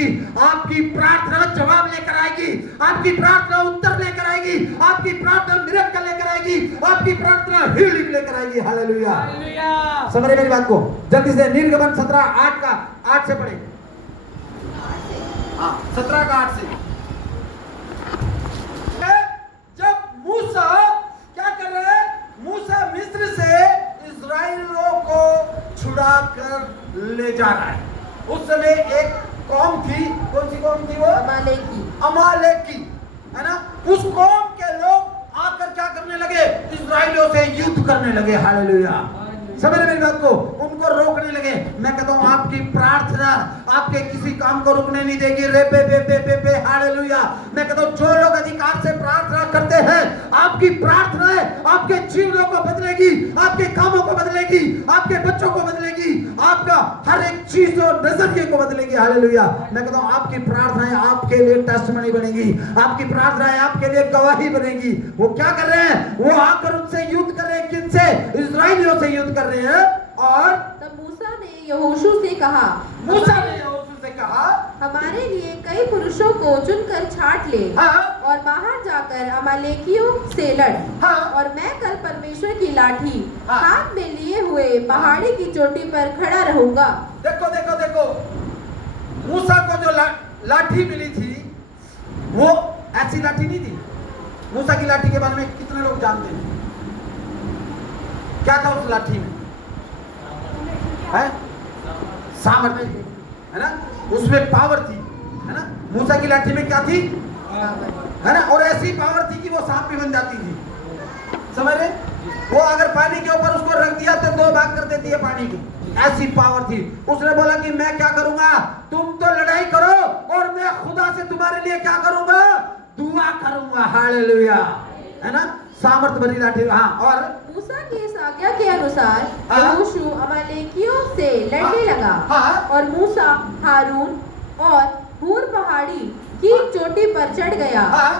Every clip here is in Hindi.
होगी। आपकी प्रार्थना जवाब लेकर आएगी, आपकी प्रार्थना उत्तर लेकर आएगी, आपकी प्रार्थना मिरेकल लेकर आएगी, आपकी प्रार्थना हीलिंग लेकर आएगी। हालेलुया, समझ रहे मेरी बात को? जल्दी से निर्गमन 17:8 का 8 से पढ़े। हाँ, 17 का 8 से। जब मूसा क्या कर रहे हैं? मूसा मिस्र से इस्राएलियों को छुड़ा कर ले जा रहा है। उस समय एक कौम थी, कौन सी कौम थी वो? अमालेकी, है ना? उस कौम के लोग आकर क्या करने लगे? इस्राएलियों से युद्ध करने लगे। हालेलुया, समझ रहे मेरी बात को? उनको रोकने लगे। मैं कहता हूं आपकी प्रार्थना आपके किसी काम को रुकने नहीं देगी। रे पे पे पे पे पे हालेलुया। मैं कहता हूं जो लोग अधिकार से प्रार्थना करते हैं, आपकी प्रार्थनाएं आपके जीवनों को बदलेगी, आपके कामों को बदलेगी, आपके बच्चों को बदलेगी, आपका हर एक चीज और नजरिए को बदलेगी। हालेलुया, मैं कहता हूं आपकी प्रार्थनाएं आपके लिए टेस्टिमनी बनेगी, आपकी प्रार्थनाएं आपके लिए गवाही बनेगी। वो क्या कर रहे हैं? वो आकर उनसे युद्ध कर रहे हैं। किनसे? इस्राएलियों से युद्ध कर रहे हैं। और तब मूसा ने यहोशू से कहा, हमारे लिए कई पुरुषों को चुनकर छांट ले, हाँ, और बाहर जाकर अमालेकियों से लड़, हाँ, और मैं कल परमेश्वर की लाठी हाँ, हाथ में लिए हुए पहाड़ी की चोटी पर खड़ा रहूंगा। देखो देखो देखो, मूसा को जो लाठी मिली थी वो ऐसी लाठी नहीं थी। मूसा की लाठी के बारे में कितने लोग जानते हैं? क्या था उस लाठी में? है सामर्थ्य, है ना? उसमें पावर थी, है ना? मूसा की लाठी में क्या थी? है ना? और ऐसी पावर थी कि वो सांप भी बन जाती थी। समझ रहे? वो अगर पानी के ऊपर उसको रख दिया तो 2 भाग कर देती है पानी की, ऐसी पावर थी। उसने बोला कि मैं क्या करूंगा? तुम तो लड़ाई करो और मैं खुदा से तुम्हारे लिए क्या करूंगा? दुआ करूंगा। हालेलुया, है ना? सामर्थ भरी लाठी। हाँ, और मूसा की इस आज्ञा के अनुसार हाँ, यहोशू अमालेकियों से लड़ने लगा, हाँ, और मूसा हारून और हूर पहाड़ी की चोटी पर चढ़ गया। हाँ,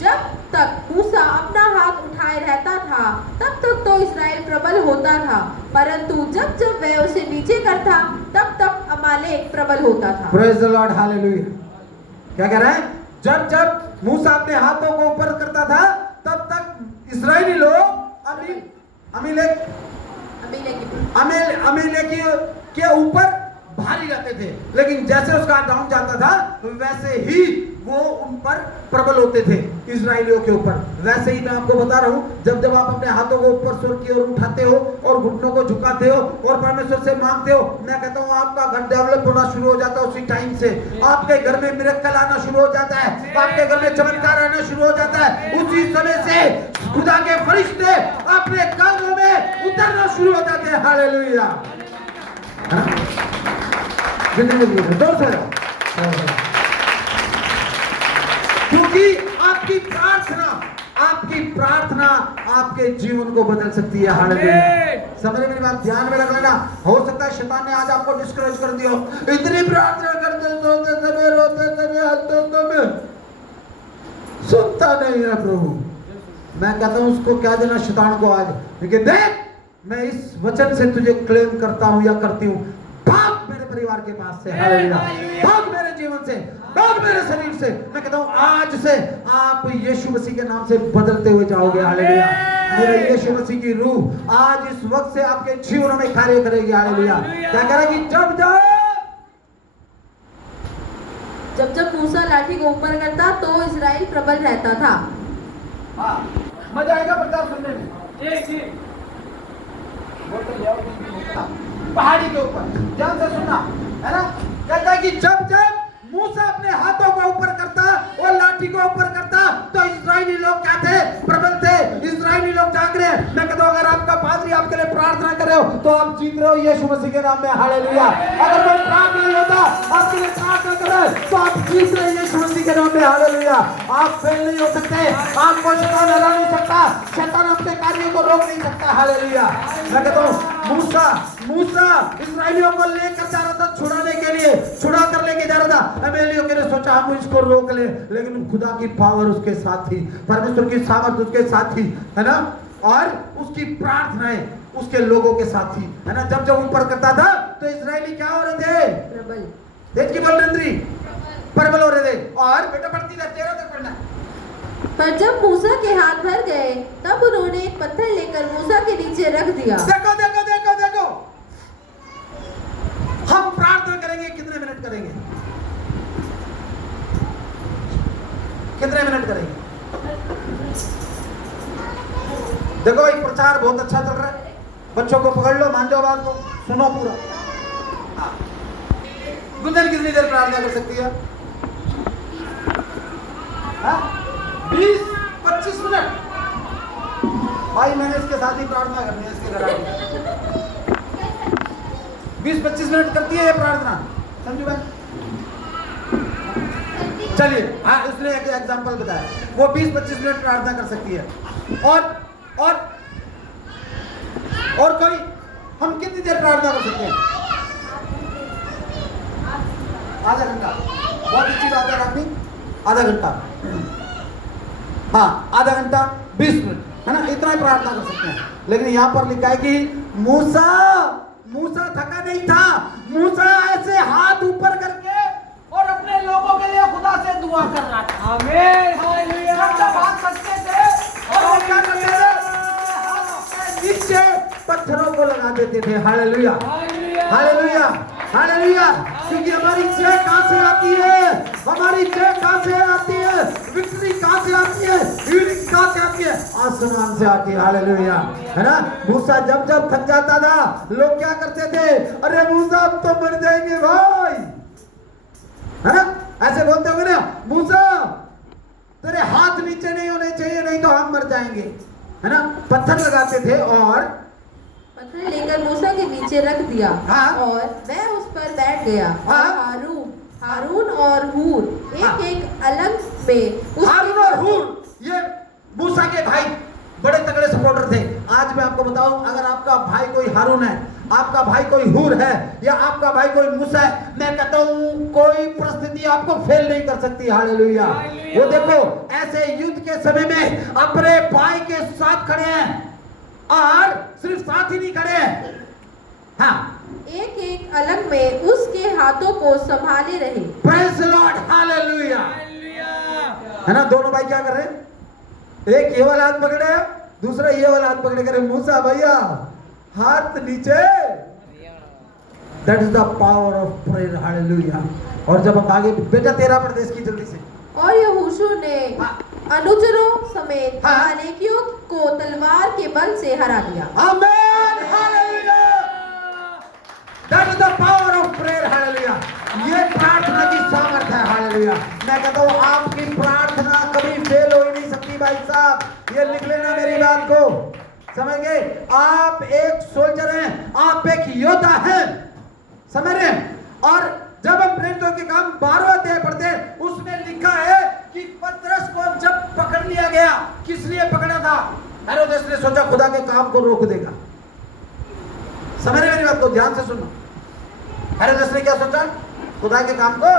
जब तक मूसा अपना हाथ उठाए रहता था तब तक तो इस्राएल प्रबल होता था, परंतु जब जब वह उसे नीचे करता तब तब अमालेक प्रबल होता था। Praise the Lord, hallelujah. क्या कह रहा है? जब जब मूसा अपने हाथों को ऊपर करता था तब तक इस्राएली लोग अमालेकी के ऊपर भारी रहते थे, लेकिन जैसे उसका डाउन जाता था वैसे ही वो उन पर प्रबल होते थे, इजराइलियों के ऊपर। वैसे ही मैं आपको बता रहा हूँ, जब जब आप अपने हाथों को ऊपर स्वर की ओर उठाते हो और घुटनों को झुकाते हो और परमेश्वर से मांगते हो, मैं कहता हूँ आपका घर डेवलप होना शुरू हो जाता है। उसी टाइम से आपके घर में मिरेकल आना शुरू हो जाता है, आपके घर में चमत्कार आना शुरू हो जाता है। उसी समय से खुदा के फरिश्ते अपने कामों में उतरना शुरू हो जाते हैं। हालेलुया, क्योंकि आपकी प्रार्थना आपके जीवन को बदल सकती है। हालेलुया, समझ मेरी बात, ध्यान में रख लेना। हो सकता है शैतान ने आज आपको डिस्करेज कर दिया, इतनी प्रार्थना करते रोते समय सुनता नहीं है प्रभु। मैं कहता हूं उसको क्या देना शैतान को आज, क्योंकि देख मैं इस वचन से तुझे क्लेम करता हूं या करती हूं, भाग मेरे परिवार के पास से। हालेलुया, भाग मेरे जीवन से, भाग मेरे शरीर से। मैं कहता हूं आज से आप यीशु मसीह के नाम से बदलते हुए जाओगे। हालेलुया, मेरे यीशु मसीह की रूह आज इस वक्त से आपके जीवन में कार्य करेगी। हालेलुया, क्या करेगी? जब जब मूसा लाठी को ऊपर करता तो इस्राएल प्रबल रहता था। हाँ, मजा आएगा प्रचार सुनने में। पहाड़ी के ऊपर ध्यान से सुनना, है ना? कहता है कि जब जब मूसा अपने हाथों को ऊपर करता और लाठी को ऊपर करता तो इस्राएली लोग क्या थे? प्रबल थे। इस्राएली लोग जाग रहे हैं। मैं कहता हूं अगर आपका पादरी आपके लिए प्रार्थना कर रहे हो तो आप जीत रहे हो यीशु मसीह के नाम में। हालेलुया, अगर कोई प्रार्थना नहीं होता आपके लिए प्रार्थना कर रहे हैं तो आप जीत रहे हैं यीशु मसीह के नाम में। हालेलुया, आप फेल नहीं हो सकते, आपको शैतान हरा नहीं सकता, शैतान अपने कार्यों को रोक नहीं सकता। हालेलुया, मैं कहता हूं मूसा इस्राएलियों को लेकर जा रहा था, छुड़ा कर लेके जा रहा था। अमालेकियों ने सोचा हम इसको रोक ले, लेकिन खुदा की पावर उसके साथ थी, परमेश्वर की सामर्थ उसके साथ थी, है ना? और उसकी प्रार्थनाएं उसके लोगों के साथ थी, है ना? जब जब ऊपर करता था तो इस्राएली क्या हो रहे थे? तेज की बोल रही प्रबल हो रहे थे। और बेटा पढ़ती रहे, 13 तक पढ़ना। पर जब मूसा के हाथ भर गए तब उन्होंने एक पत्थर लेकर मूसा के नीचे रख दिया। देखो देखो देखो देखो, हम प्रार्थना करेंगे कितने मिनट करेंगे? कितने मिनट करेंगे? देखो एक प्रचार बहुत अच्छा चल रहा है, बच्चों को पकड़ लो, मान जाओ बात को, सुनो पूरा। गुंजन कितनी देर प्रार्थना कर सकती है? 20-25 मिनट। भाई मैंने इसके साथ ही प्रार्थना करनी है, इसके घर आके 20-25 मिनट करती है ये प्रार्थना, समझो भाई। चलिए, हाँ उसने एक एग्जांपल बताया, वो 20-25 मिनट प्रार्थना कर सकती है। और कोई, हम कितनी देर प्रार्थना कर सकते हैं? आधा घंटा। बहुत अच्छी बात है आदमी, आधा घंटा, हाँ आधा घंटा 20 मिनट, है ना, इतना ही प्रार्थना कर सकते हैं। लेकिन यहाँ पर लिखा है कि मूसा थका नहीं था, मूसा ऐसे हाथ ऊपर करके और अपने लोगों के लिए खुदा से दुआ कर रहा था। आमीन, हालेलुया। जब हाथ थकते थे और वो क्या करते थे? हाथ के नीचे पत्थरों को लगा देते थे। Hallelujah, hallelujah, hallelujah. क्योंकि हमारी जय कहां से आती है? हमारी जय कहां से आती है? विक्ट्री कहां से आती है? हीलिंग कहां से आती है? आसमान से आती है। हालेलुया, है ना। मूसा जब जब थक जाता था, लोग क्या करते थे? अरे मूसा अब तो मर जाएंगे भाई, है ना, ऐसे बोलते होंगे ना, मूसा तेरे हाथ नीचे नहीं होने चाहिए, नहीं तो हम मर जाएंगे, है ना। पत्थर लगाते थे और पत्थर लेकर मूसा के नीचे रख दिया। हाँ। और वह उस पर बैठ गया। हाँ। और हारून और हूर हाँ। एक अलग में हारून और हूर ये मूसा के भाई बड़े तगड़े सपोर्टर थे। आज मैं आपको बताऊं, अगर आपका भाई कोई हारून है, आपका भाई कोई हूर है, या आपका भाई कोई मूसा है, मैं कहता हूं कोई परिस्थिति आपको फेल नहीं कर सकती। हालेलुया। वो देखो ऐसे युद्ध के समय में अपने भाई के साथ खड़े हैं, और सिर्फ साथ ही नहीं खड़े हैं, हाँ एक एक अलग में उसके हाथों को संभाले रहे। प्रेज द लॉर्ड, हालेलुया, है ना। दोनों भाई क्या कर रहे हैं? एक ये वाला हाथ पकड़े, दूसरा ये वाला हाथ पकड़े, करे मूसा भैया हाथ नीचे। That is the power of prayer, hallelujah. और जब हम आगे, बेटा 13 प्रदेश की जल्दी से। और यहोशू ने अनुचरों समेत हाँ। अमालेकियों को तलवार के बल से हरा दिया। आमेन, हालेलुया। That is the power of prayer, hallelujah. ये प्रार्थना की सामर्थ है, हालेलुया। मैं कहता हूँ आपकी प्रार्थना कभी फेल हो ही नहीं सकती भाई साहब, ये लिख लेना मेरी बात को, समझ गए? आप एक सोल्जर हैं, आप एक योद्धा हैं, समझ रहे हैं? और जब हम प्रेरितों के काम 12वां अध्याय पढ़ते हैं, उसमें लिखा है कि पतरस को जब पकड़ लिया गया, किस लिए पकड़ा था? हेरोदेस ने सोचा खुदा के काम को रोक देगा। समझ रहे मेरी बात को? ध्यान से सुनो। हेरोदेस ने क्या सोचा? खुदा के काम को